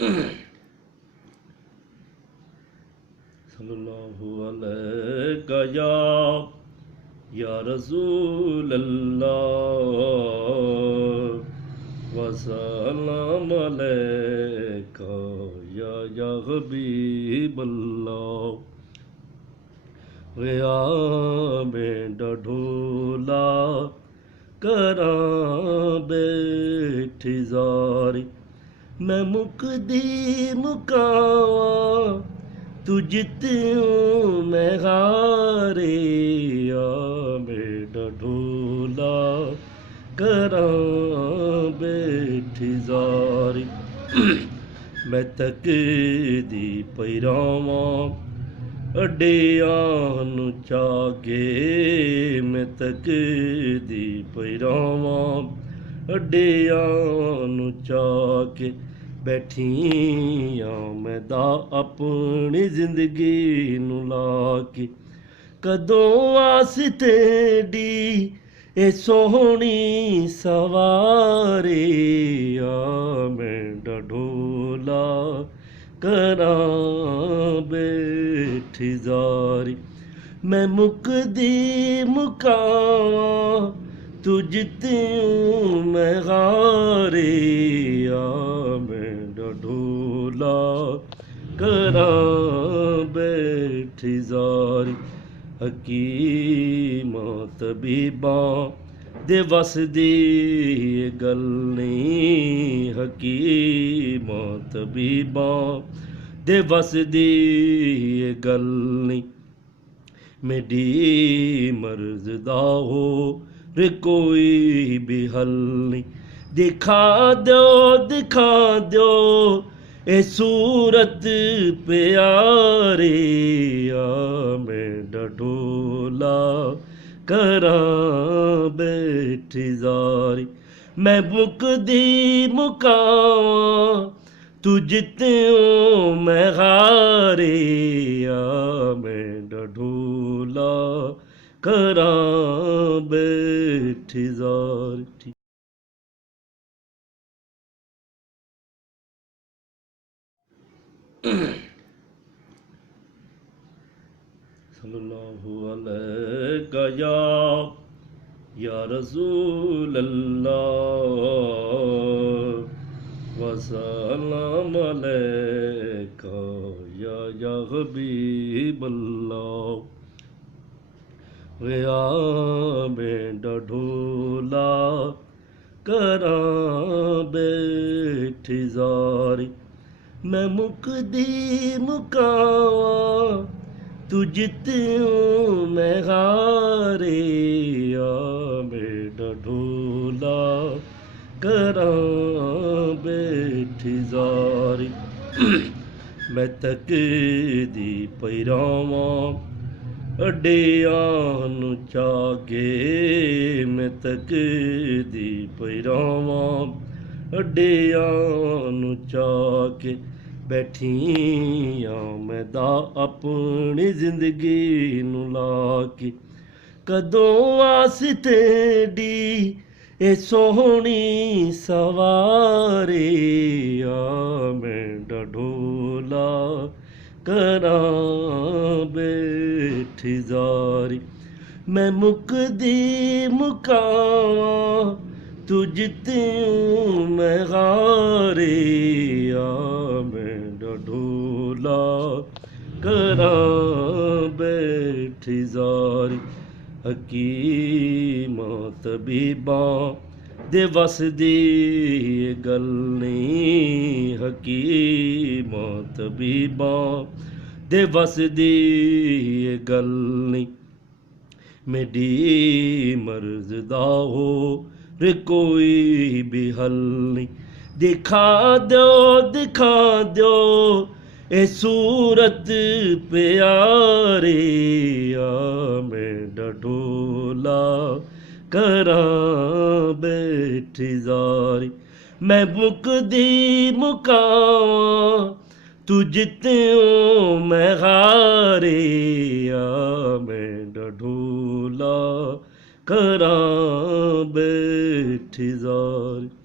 सल्लल्लाहु अलैका या रसूल अल्लाह वसल्लम अलैका या हबीब अल्लाह गया में ढोला करां बैठी जारी मैं मुकदी मुकावां तू जित्यूं मैं हारे मेरा ढोला करां बैठी जारी मैं तकदी पैरावां अड्डियां नूं चागे मैं तकदी पैरावां अड्डियां नूं चाके बैठियां मैं दा अपनी जिंदगी नूं ला के कदों आस तेरी ए सोहनी सवारे मैं ढोला करां बैठी जारी मैं मुकदी मुकावां तू जित्यूं मैं हारे मैं ढोला करां बैठी जारी हकीमां तबीबां दे वस दी गल नहीं हकीमां तबीबां दे वस दी गल नहीं मेरी मर्ज़ दा हो रे कोई भी हल नहीं दिखा दो ए सूरत प्यारे मैं ढोला करां बैठी जारी मैं मुकदी मुकावां तू जित्यूं मैं हारे मैं ढोला करां बैठी जारी सल्लल्लाहु अलैका या रसूल अल्लाह वसल्लम अलैका या हबीब अल्लाह गया में ढोला करां बैठी जारी मैं मुकदी मुकावां तू जित्यूं मैं हारे मेरा ढोला करां बैठी जारी मैं तकदी पैरावां अड्डियां नूं चागे मैं तकदी पैरावां अड्डियां नूं चाके बैठियां मैं दा अपनी जिंदगी नूं ला के कदों आस तेरी ए सोहनी सवारे मैं ढोला करां बैठी जारी मैं मुकदी मुकावां तू जित्यूं मैं हारे मैं ढोला करां बैठी जारी हकीमां तबीबां दे वस दी गल नहीं हकीमां तबीबां दे वस दी गल नहीं मेरी मर्ज़ दा हो रे कोई भी हल नहीं दिखा दो ए सूरत प्यारे मैं ढोला करां बैठी जारी मैं मुकदी मुकावां तू जित्यूं मैं हारे मैं ढोला करां बैठी जारी